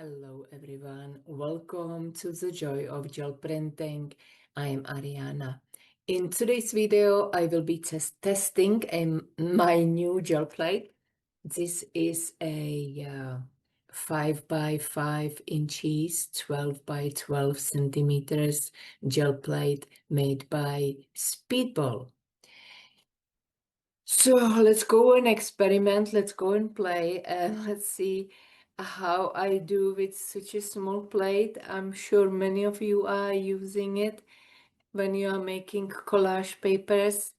Hello everyone, welcome to the joy of gel printing. I am Ariana. In today's video, I will be testing my new gel plate. This is a 5 by 5 inches, 12 by 12 centimeters gel plate made by Speedball. So let's go and experiment, let's go and play, and let's see how I do with such a small plate. I'm sure many of you are using it when you are making collage papers.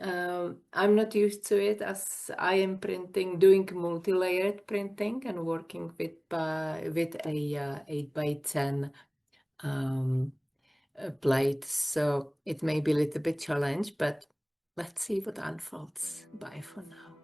I'm not used to it as I am doing multi-layered printing and working with a 8 by 10 plate. So it may be a little bit challenge, but let's see what unfolds. Bye for now.